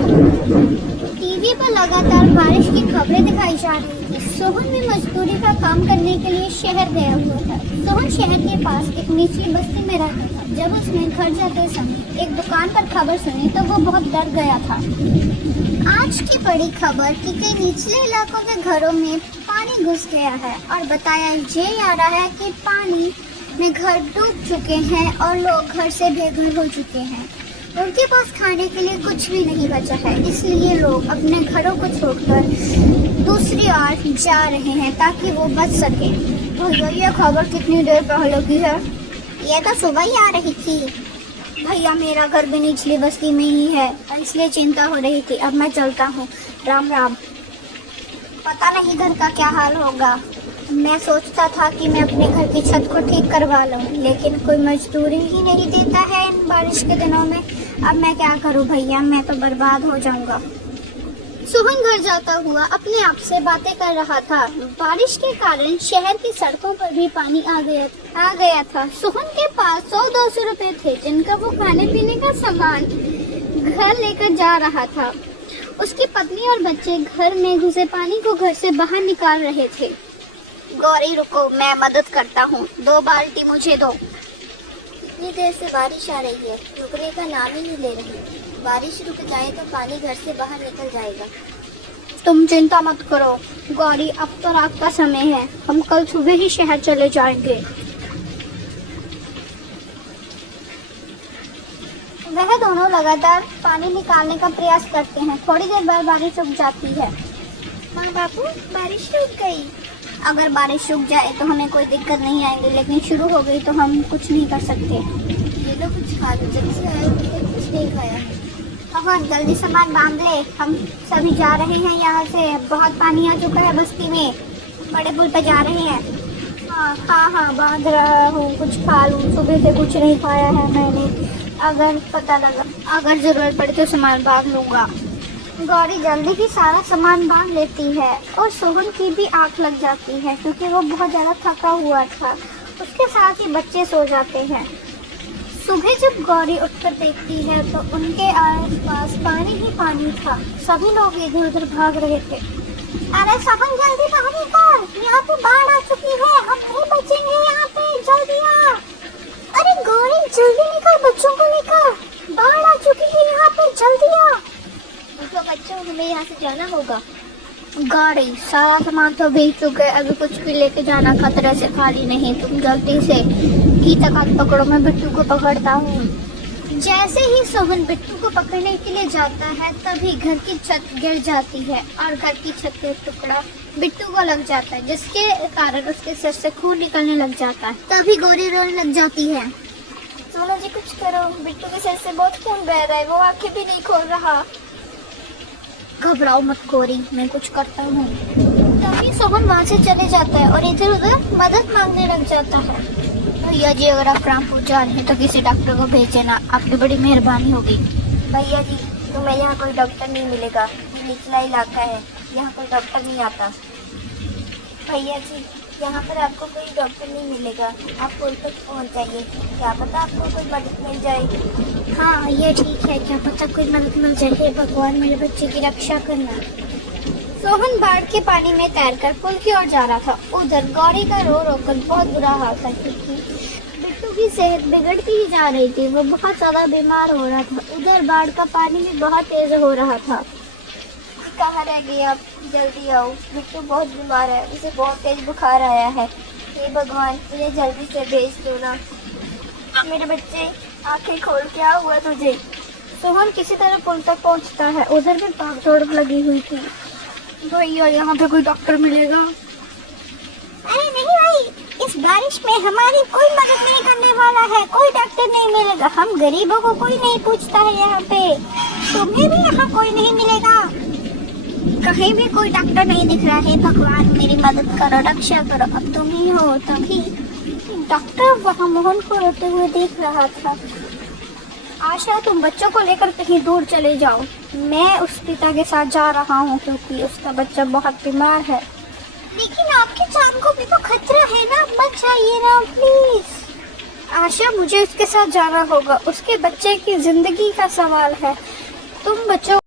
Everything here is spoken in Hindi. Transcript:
टीवी पर लगातार बारिश की खबरें दिखाई जा रही थी। सोहन भी मजदूरी का काम करने के लिए शहर गया हुआ था। सोहन शहर के पास एक निचली बस्ती में रहता था। जब उसने घर जाते समय एक दुकान पर खबर सुनी तो वो बहुत डर गया था। आज की बड़ी खबर कि कई निचले इलाकों के घरों में पानी घुस गया है और बताया जा रहा है कि पानी में घर डूब चुके हैं और लोग घर से बेघर हो चुके हैं। उनके पास खाने के लिए कुछ भी नहीं बचा है, इसलिए लोग अपने घरों को छोड़कर दूसरी ओर जा रहे हैं ताकि वो बच सके। भैया ये खबर कितनी देर पहले की है? ये तो सुबह ही आ रही थी। भैया मेरा घर भी निचली बस्ती में ही है, इसलिए चिंता हो रही थी। अब मैं चलता हूँ। राम राम। पता नहीं घर का क्या हाल होगा। मैं सोचता था कि मैं अपने घर की छत को ठीक करवा लूं, लेकिन कोई मजदूरी ही नहीं देता है इन बारिश के दिनों में। अब मैं क्या करूं भैया, मैं तो बर्बाद हो जाऊंगा। सोहन घर जाता हुआ अपने आप से बातें कर रहा था। बारिश के कारण शहर की सड़कों पर भी पानी आ गया था। सोहन के पास 100-200 रुपए थे, जिनका वो खाने पीने का सामान घर लेकर जा रहा था। उसकी पत्नी और बच्चे घर में घुसे पानी को घर से बाहर निकाल रहे थे। गौरी रुको, मैं मदद करता हूँ। 2 बाल्टी मुझे दो। इतनी देर से बारिश आ रही है, रुकने का नाम ही नहीं ले रही। बारिश रुक जाए तो पानी घर से बाहर निकल जाएगा। तुम चिंता मत करो गौरी, अब तो रात का समय है। हम कल सुबह ही शहर चले जाएंगे। वह दोनों लगातार पानी निकालने का प्रयास करते हैं। थोड़ी देर बाद बारिश रुक जाती है। माँ बापू, बारिश रुक गई। अगर बारिश रुक जाए तो हमें कोई दिक्कत नहीं आएगी, लेकिन शुरू हो गई तो हम कुछ नहीं कर सकते। ये लोग कुछ खा लो, जब से आए कुछ नहीं खाया। भगवान जल्दी सामान बांध ले, हम सभी जा रहे हैं यहाँ से। बहुत पानी आ चुका है बस्ती में, बड़े पुल पे जा रहे हैं। हाँ बांध रहा हूँ। कुछ खा लूँ, सुबह से कुछ नहीं खाया है मैंने। अगर जरूरत पड़े तो सामान बांध लूँगा। गौरी जल्दी ही सारा सामान बांध लेती है और सोहन की भी आंख लग जाती है क्योंकि वो बहुत ज़्यादा थका हुआ था। उसके साथ ही बच्चे सो जाते हैं। सुबह जब गौरी उठकर देखती है तो उनके आसपास पानी ही पानी था। सभी लोग इधर उधर भाग रहे थे। अरे सोहन जल्दी बाहर निकल, यहाँ पे बाढ़ आ चुकी है, हम नहीं बचेंगे यहाँ पे, जल्दी आ। अरे गौरी जल्दी निकल, बच्चों को लेकर, बाढ़ आ चुकी है यहाँ पे, जल्दी आ। तो बच्चों हमें यहाँ से जाना होगा। गाड़ी सारा सामान तो भेज चुके हैं, अभी कुछ भी लेके जाना खतरे से खाली नहीं। तुम जल्दी से गीता का पकड़ो, मैं बिट्टू को पकड़ता हूँ। जैसे ही सोहन बिट्टू को पकड़ने के लिए जाता है तभी घर की छत गिर जाती है और घर की छत का टुकड़ा बिट्टू को लग जाता है, जिसके कारण उसके सिर से खून निकलने लग जाता है। तभी गौरी रोने लग जाती है। सोनू जी कुछ करो, बिट्टू के सिर से बहुत खून बह रहा है, वो आंखें भी नहीं खोल रहा। घबराओ मत गौरी, मैं कुछ करता हूँ। तभी सोहन वहाँ से चले जाता है और इधर उधर मदद मांगने लग जाता है। भैया जी अगर आप रामपुर जा रहे हैं तो किसी डॉक्टर को भेज देना, आपकी बड़ी मेहरबानी होगी। भैया जी तुम्हें यहाँ कोई डॉक्टर नहीं मिलेगा, ये निचला इलाका है, यहाँ कोई डॉक्टर नहीं आता। भैया जी यहाँ पर आपको कोई डॉक्टर नहीं मिलेगा, आप पुल तक पहुँच जाइए, क्या पता आपको कोई मदद मिल जाए। हाँ ये ठीक है, क्या पता कोई मदद मिल जाए। भगवान मेरे बच्चे की रक्षा करना। सोहन बाढ़ के पानी में तैरकर पुल की ओर जा रहा था। उधर गौरी का रो कर बहुत बुरा हाल था क्योंकि बिट्टू की सेहत बिगड़ती ही जा रही थी, वो बहुत ज़्यादा बीमार हो रहा था। उधर बाढ़ का पानी भी बहुत तेज हो रहा था। कहाँ रह गए आप, जल्दी आओ, बिट्टू बहुत बीमार है, उसे बहुत तेज बुखार आया है। हे भगवान मुझे जल्दी से भेज दो ना। मेरे बच्चे आंखें खोल, क्या हुआ तुझे? सोहन किसी तरह पुल तक पहुँचता है। उधर भी भागदौड़ लगी हुई थी। भैया यहाँ पे कोई डॉक्टर मिलेगा? अरे नहीं भाई, इस बारिश में हमारी कोई मदद नहीं करने वाला है, कोई डॉक्टर नहीं मिलेगा। हम गरीबों को कोई नहीं पूछता है यहाँ पे, तुम्हें भी यहाँ कोई नहीं मिलेगा। कहीं भी कोई डॉक्टर नहीं दिख रहा है। भगवान मेरी मदद करो, रक्षा करो, अब तुम ही हो। तभी डॉक्टर वहाँ मोहन को रोते हुए देख रहा था। आशा तुम बच्चों को लेकर कहीं दूर चले जाओ, मैं उस पिता के साथ जा रहा हूँ क्योंकि उसका बच्चा बहुत बीमार है। लेकिन आपकी जान को भी तो खतरा है ना, मत जाइए ना प्लीज। आशा मुझे उसके साथ जाना होगा, उसके बच्चे की जिंदगी का सवाल है। तुम बच्चों